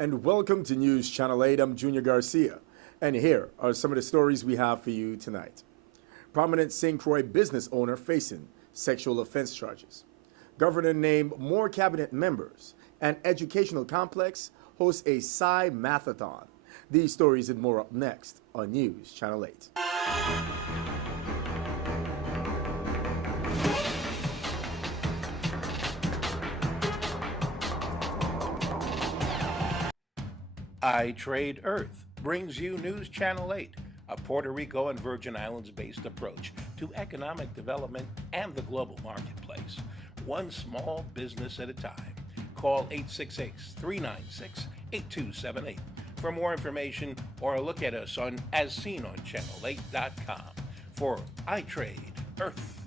And welcome to News Channel 8. I'm Junior Garcia, and here are some of the stories we have for you tonight. Prominent St. Croix business owner facing sexual offense charges. Governor named more cabinet members, and educational complex hosts a Sci-Mathathon. These stories and more up next on News Channel 8. I Trade Earth brings you News Channel 8, a Puerto Rico and Virgin Islands-based approach to economic development and the global marketplace, one small business at a time. Call 866-396-8278 for more information or look at us on as seen on channel8.com for I Trade Earth.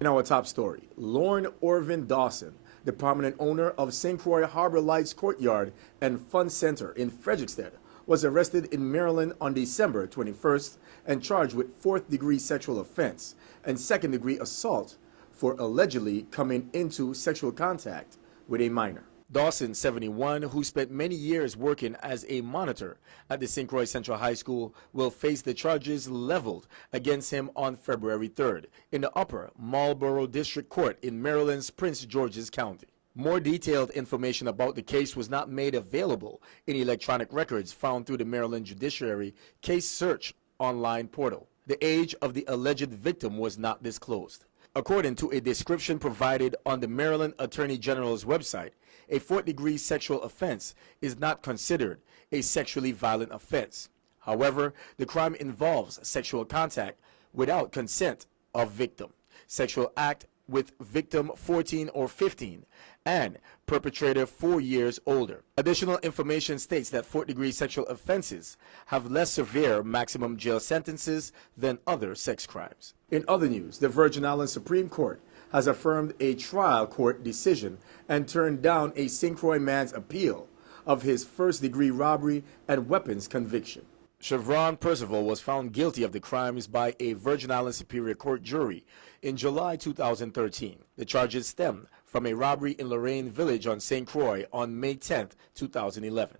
In our top story, Lorne Orvin Dawson, the prominent owner of St. Croix Harbor Lights Courtyard and Fun Center in Frederiksted, was arrested in Maryland on December 21st and charged with fourth-degree sexual offense and second-degree assault for allegedly coming into sexual contact with a minor. Dawson, 71, who spent many years working as a monitor at the St. Croix Central High School, will face the charges leveled against him on February 3rd in the Upper Marlboro District Court in Maryland's Prince George's County. More detailed information about the case was not made available in electronic records found through the Maryland Judiciary Case Search online portal. The age of the alleged victim was not disclosed. According to a description provided on the Maryland Attorney General's website, a fourth-degree sexual offense is not considered a sexually violent offense. However, the crime involves sexual contact without consent of victim, sexual act with victim 14 or 15, and perpetrator 4 years older. Additional information states that fourth-degree sexual offenses have less severe maximum jail sentences than other sex crimes. In other news, the Virgin Islands Supreme Court has affirmed a trial court decision and turned down a St. Croix man's appeal of his first-degree robbery and weapons conviction. Chevron Percival was found guilty of the crimes by a Virgin Islands Superior Court jury in July 2013. The charges stem from a robbery in Lorraine Village on St. Croix on May 10, 2011.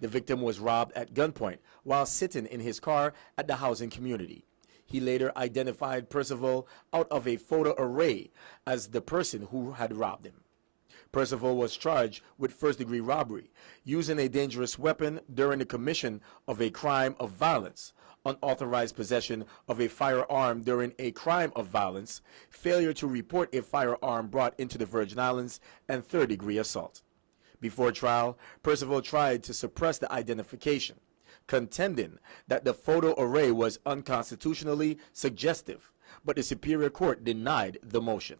The victim was robbed at gunpoint while sitting in his car at the housing community. He later identified Percival out of a photo array as the person who had robbed him. Percival was charged with first-degree robbery, using a dangerous weapon during the commission of a crime of violence, unauthorized possession of a firearm during a crime of violence, failure to report a firearm brought into the Virgin Islands, and third-degree assault. Before trial, Percival tried to suppress the identification, contending that the photo array was unconstitutionally suggestive, but the Superior Court denied the motion.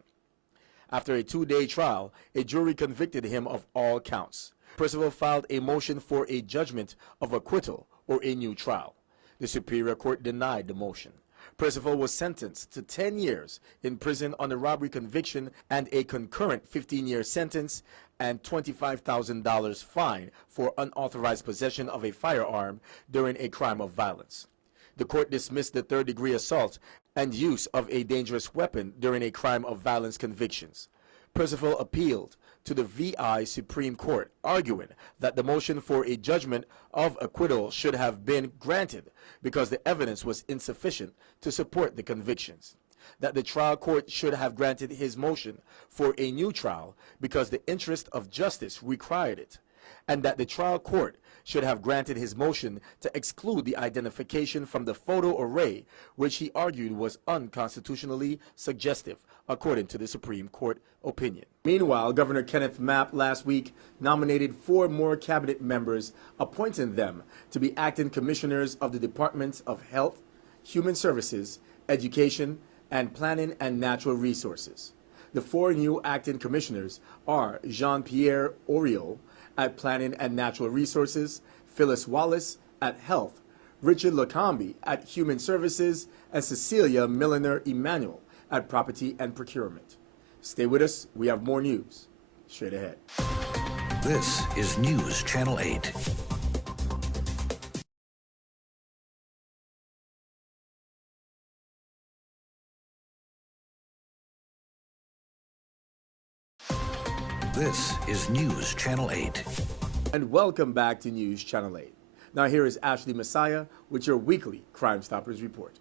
After a 2-day trial, a jury convicted him of all counts. Percival filed a motion for a judgment of acquittal or a new trial. The Superior Court denied the motion. Percival was sentenced to 10 years in prison on the robbery conviction and a concurrent 15-year sentence and $25,000 fine for unauthorized possession of a firearm during a crime of violence. The court dismissed the third-degree assault and use of a dangerous weapon during a crime of violence convictions. Percival appealed to the VI Supreme Court, arguing that the motion for a judgment of acquittal should have been granted because the evidence was insufficient to support the convictions, that the trial court should have granted his motion for a new trial because the interest of justice required it, and that the trial court should have granted his motion to exclude the identification from the photo array, which he argued was unconstitutionally suggestive, according to the Supreme Court opinion. Meanwhile, Governor Kenneth Mapp last week nominated 4 more cabinet members, appointing them to be acting commissioners of the Departments of Health, Human Services, Education, and Planning and Natural Resources. The 4 new acting commissioners are Jean-Pierre Oriol at Planning and Natural Resources, Phyllis Wallace at Health, Richard Lacombe at Human Services, and Cecilia Milliner-Emanuel at Property and Procurement. Stay with us. We have more news straight ahead. This is News Channel 8. This is News Channel 8. And welcome back to News Channel 8. Now here is Ashley Messiah with your weekly Crime Stoppers report.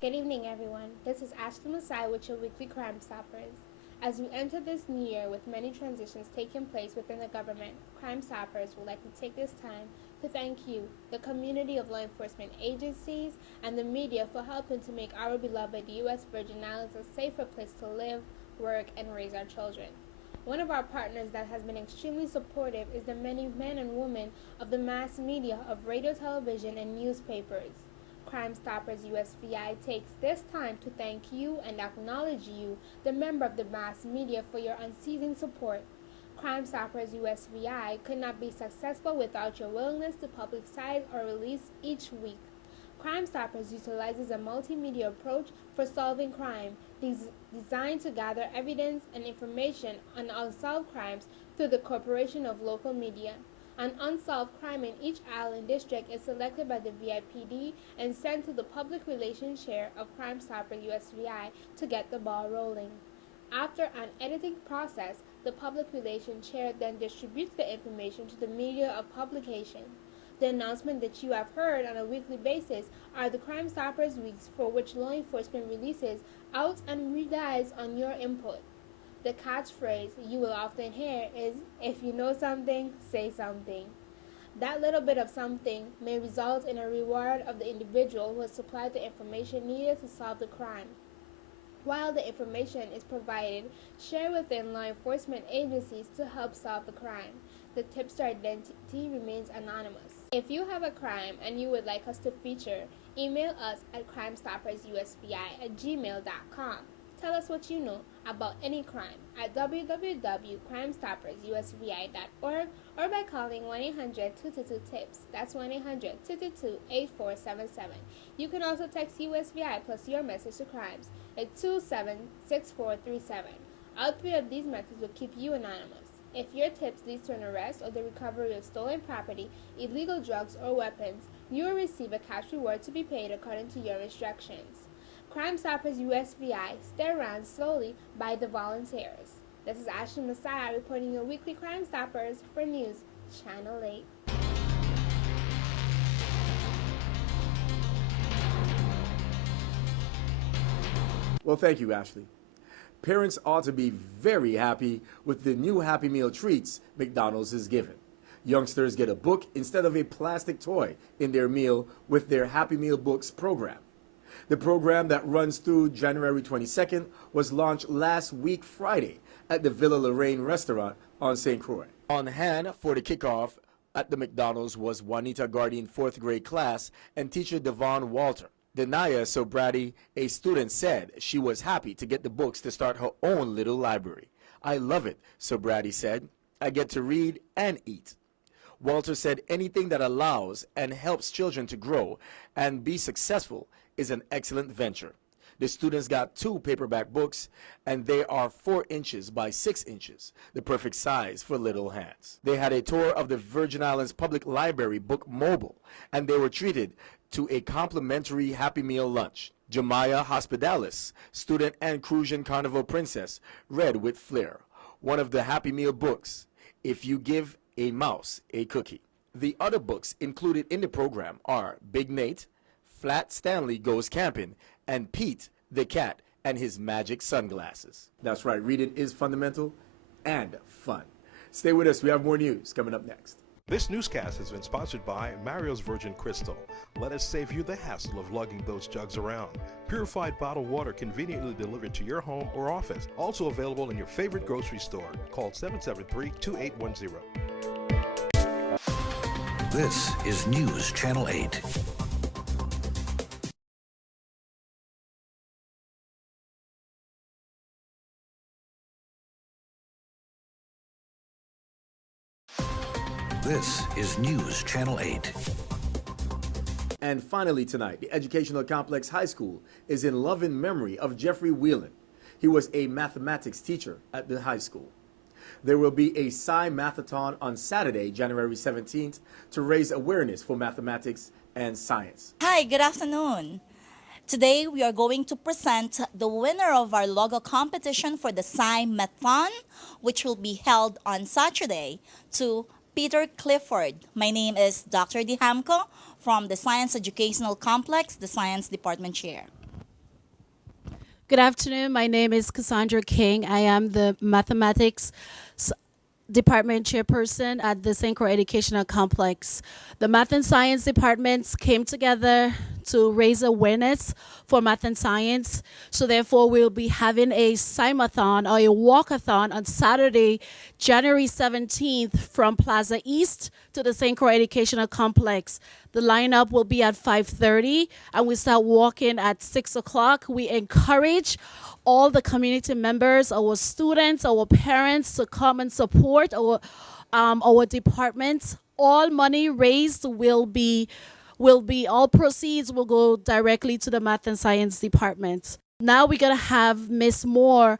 Good evening, everyone. This is Ashley Messiah with your weekly Crime Stoppers. As we enter this new year with many transitions taking place within the government, Crime Stoppers would like to take this time to thank you, the community of law enforcement agencies, and the media for helping to make our beloved U.S. Virgin Islands a safer place to live, work, and raise our children. One of our partners that has been extremely supportive is the many men and women of the mass media of radio, television, and newspapers. Crime Stoppers USVI takes this time to thank you and acknowledge you, the member of the mass media, for your unceasing support. Crime Stoppers USVI could not be successful without your willingness to publicize or release each week. Crime Stoppers utilizes a multimedia approach for solving crime, designed to gather evidence and information on unsolved crimes through the corporation of local media. An unsolved crime in each island district is selected by the VIPD and sent to the public relations chair of Crime Stoppers USVI to get the ball rolling. After an editing process, the public relations chair then distributes the information to the media of publication. The announcement that you have heard on a weekly basis are the Crime Stoppers Weeks, for which law enforcement releases out and relies on your input. The catchphrase you will often hear is, if you know something, say something. That little bit of something may result in a reward of the individual who has supplied the information needed to solve the crime. While the information is provided, share within law enforcement agencies to help solve the crime. The tipster identity remains anonymous. If you have a crime and you would like us to feature, email us at crimestoppersUSVI@gmail.com. Tell us what you know about any crime at www.crimestoppersusvi.org or by calling 1-800-222-TIPS. That's 1-800-222-8477. You can also text USVI plus your message to crimes at 276437. All three of these methods will keep you anonymous. If your tips lead to an arrest or the recovery of stolen property, illegal drugs, or weapons, you will receive a cash reward to be paid according to your instructions. Crime Stoppers USVI, stay around slowly by the volunteers. This is Ashley Messiah reporting your weekly Crime Stoppers for News Channel 8. Well, thank you, Ashley. Parents ought to be very happy with the new Happy Meal treats McDonald's is giving. Youngsters get a book instead of a plastic toy in their meal with their Happy Meal Books program. The program that runs through January 22nd was launched last week Friday at the Villa Lorraine restaurant on St. Croix. On hand for the kickoff at the McDonald's was Juanita Guardian 4th grade class and teacher Devon Walter. Denaya Sobrati, a student, said she was happy to get the books to start her own little library. I love it, Sobrati said. I get to read and eat. Walter said anything that allows and helps children to grow and be successful is an excellent venture. The students got 2 paperback books, and they are 4 inches by 6 inches, the perfect size for little hands. They had a tour of the Virgin Islands Public Library Book Mobile, and they were treated to a complimentary Happy Meal lunch. Jemiah Hospitalis, student and Crucian Carnival princess, read with flair one of the Happy Meal books, If You Give a Mouse a Cookie. The other books included in the program are Big Nate, Flat Stanley Goes Camping, and Pete the Cat and His Magic Sunglasses. That's right, reading is fundamental and fun. Stay with us, we have more news coming up next. This newscast has been sponsored by Mario's Virgin Crystal. Let us save you the hassle of lugging those jugs around. Purified bottled water conveniently delivered to your home or office. Also available in your favorite grocery store. Call 773-2810. This is News Channel 8. This is News Channel 8. And finally tonight, the Educational Complex High School is in loving memory of Jeffrey Whelan. He was a mathematics teacher at the high school. There will be a Sci-Mathathon on Saturday, January 17th, to raise awareness for mathematics and science. Hi, good afternoon. Today, we are going to present the winner of our logo competition for the Sci-Mathon, which will be held on Saturday, to Peter Clifford. My name is Dr. Dihamco from the Science Educational Complex, the Science Department Chair. Good afternoon. My name is Cassandra King. I am the Mathematics Department Chairperson at the St. Croix Educational Complex. The Math and Science departments came together to raise awareness for math and science. So therefore, we'll be having a Sci-Mathon or a walkathon on Saturday, January 17th from Plaza East to the St. Croix Educational Complex. The lineup will be at 5:30 and we start walking at 6 o'clock. We encourage all the community members, our students, our parents to come and support our departments. All money raised will be all proceeds will go directly to the Math and Science department. Now we're gonna have Miss Moore,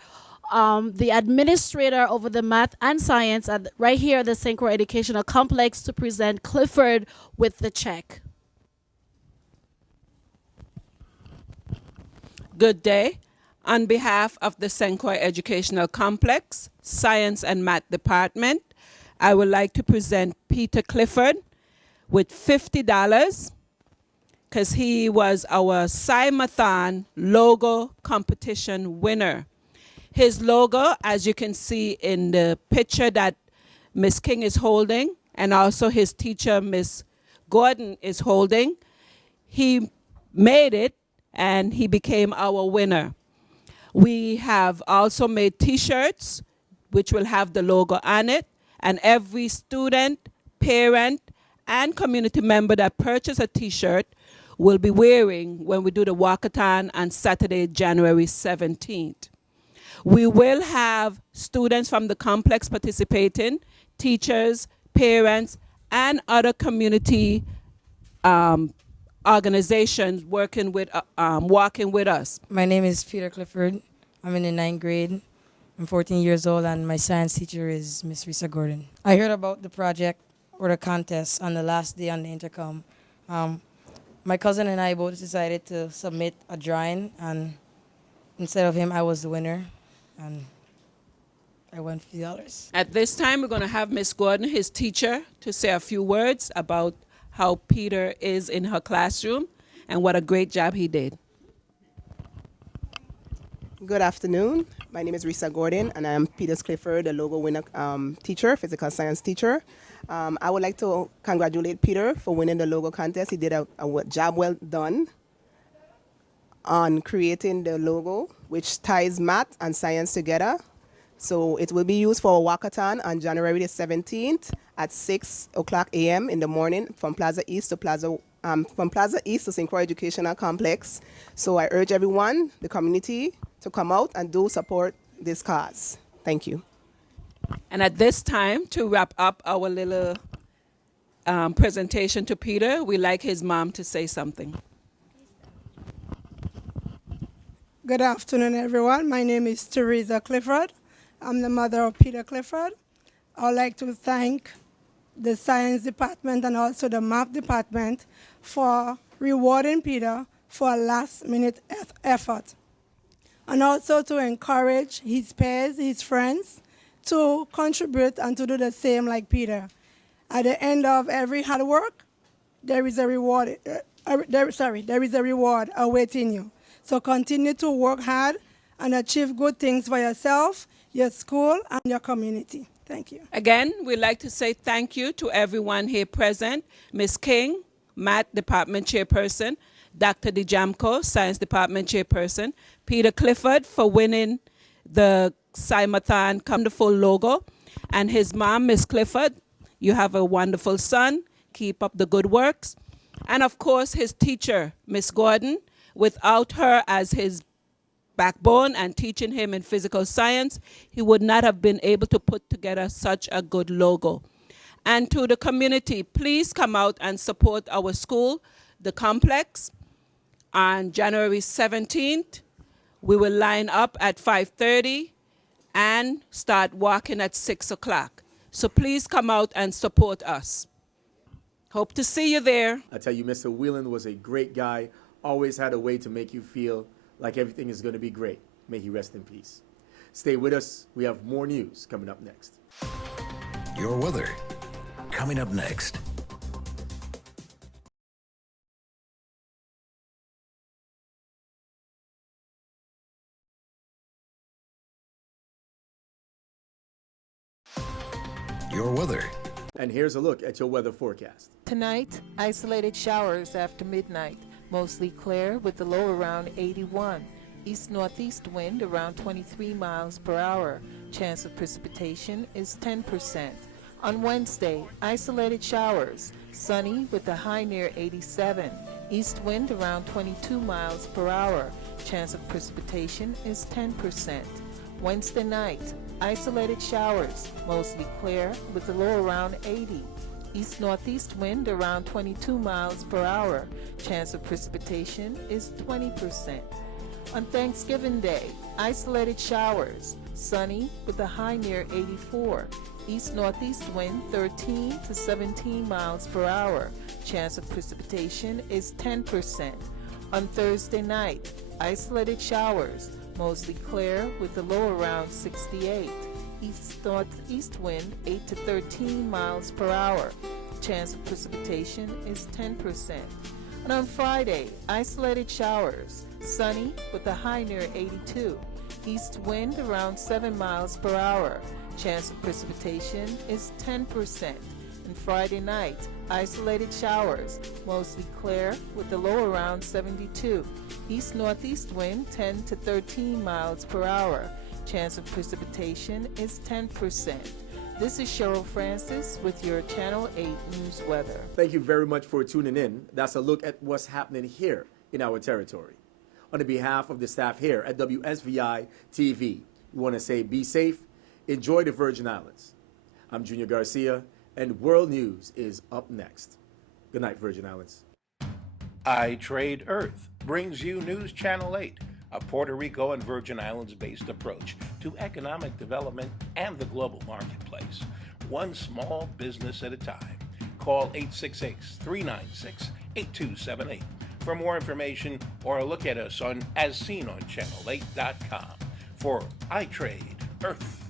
the administrator over the Math and Science right here at the St. Croix Educational Complex, to present Clifford with the check. Good day. On behalf of the St. Croix Educational Complex, Science and Math Department, I would like to present Peter Clifford with $50 because he was our Sci-Mathon logo competition winner. His logo, as you can see in the picture that Miss King is holding, and also his teacher, Miss Gordon, is holding, he made it and he became our winner. We have also made t-shirts which will have the logo on it, and every student, parent, and community member that purchase a t-shirt will be wearing when we do the walkathon on Saturday, January 17th. We will have students from the complex participating, teachers, parents, and other community organizations walking with us. My name is Peter Clifford. I'm in the 9th grade. I'm 14 years old, and my science teacher is Miss Risa Gordon. I heard about the project or the contest on the last day on the intercom. My cousin and I both decided to submit a drawing, and instead of him, I was the winner, and I won $50. At this time, we're going to have Miss Gordon, his teacher, to say a few words about how Peter is in her classroom and what a great job he did. Good afternoon. My name is Risa Gordon, and I am Peter Clifford, the logo winner teacher, physical science teacher. I would like to congratulate Peter for winning the logo contest. He did a job well done on creating the logo, which ties math and science together. So it will be used for a walkathon on January the 17th at 6 o'clock a.m. in the morning from Plaza East to St. Croix Educational Complex. So I urge everyone, the community, to come out and do support this cause. Thank you. And at this time, to wrap up our little presentation to Peter, we'd like his mom to say something. Good afternoon, everyone. My name is Teresa Clifford. I'm the mother of Peter Clifford. I would like to thank the science department and also the math department for rewarding Peter for a last-minute effort, and also to encourage his peers, his friends, to contribute and to do the same like Peter. At the end of every hard work, there is a reward. There is a reward awaiting you. So continue to work hard and achieve good things for yourself, your school, and your community. Thank you. Again, we'd like to say thank you to everyone here present. Ms. King, Math Department Chairperson, Dr. DeJamco, Science Department Chairperson, Peter Clifford for winning the Sci-Mathon Wonderful logo, and his mom, Miss Clifford. You have a wonderful son. Keep up the good works. And of course, his teacher, Miss Gordon. Without her as his backbone and teaching him in physical science, he would not have been able to put together such a good logo. And to the community, please come out and support our school, the complex. On January 17th, we will line up at 5:30 and start walking at 6 o'clock. So please come out and support us. Hope to see you there. I tell you, Mr. Whelan was a great guy, always had a way to make you feel like everything is going to be great. May he rest in peace. Stay with us. We have more news coming up next. Your weather coming up next. Your weather. And here's a look at your weather forecast. Tonight, isolated showers after midnight, mostly clear with the low around 81. East-northeast wind around 23 miles per hour. Chance of precipitation is 10%. On Wednesday, isolated showers, sunny with a high near 87. East wind around 22 miles per hour. Chance of precipitation is 10%. Wednesday night, isolated showers, mostly clear with a low around 80. East-northeast wind around 22 miles per hour. Chance of precipitation is 20%. On Thanksgiving Day, isolated showers, sunny with a high near 84. East-northeast wind 13 to 17 miles per hour. Chance of precipitation is 10%. On Thursday night, isolated showers, mostly clear with a low around 68. East-northeast wind 8 to 13 miles per hour. Chance of precipitation is 10%. And on Friday, isolated showers, sunny with a high near 82. East wind around 7 miles per hour. Chance of precipitation is 10%. And Friday night, isolated showers, mostly clear with a low around 72. East-northeast wind 10 to 13 miles per hour. Chance of precipitation is 10%. This is Cheryl Francis with your Channel 8 News Weather. Thank you very much for tuning in. That's a look at what's happening here in our territory. On behalf of the staff here at WSVI-TV, we want to say be safe, enjoy the Virgin Islands. I'm Junior Garcia, and World News is up next. Good night, Virgin Islands. I Trade Earth brings you News Channel 8, a Puerto Rico and Virgin Islands-based approach to economic development and the global marketplace, one small business at a time. Call 866-396-8278 for more information or look at us on as seen on channel8.com for I Trade Earth.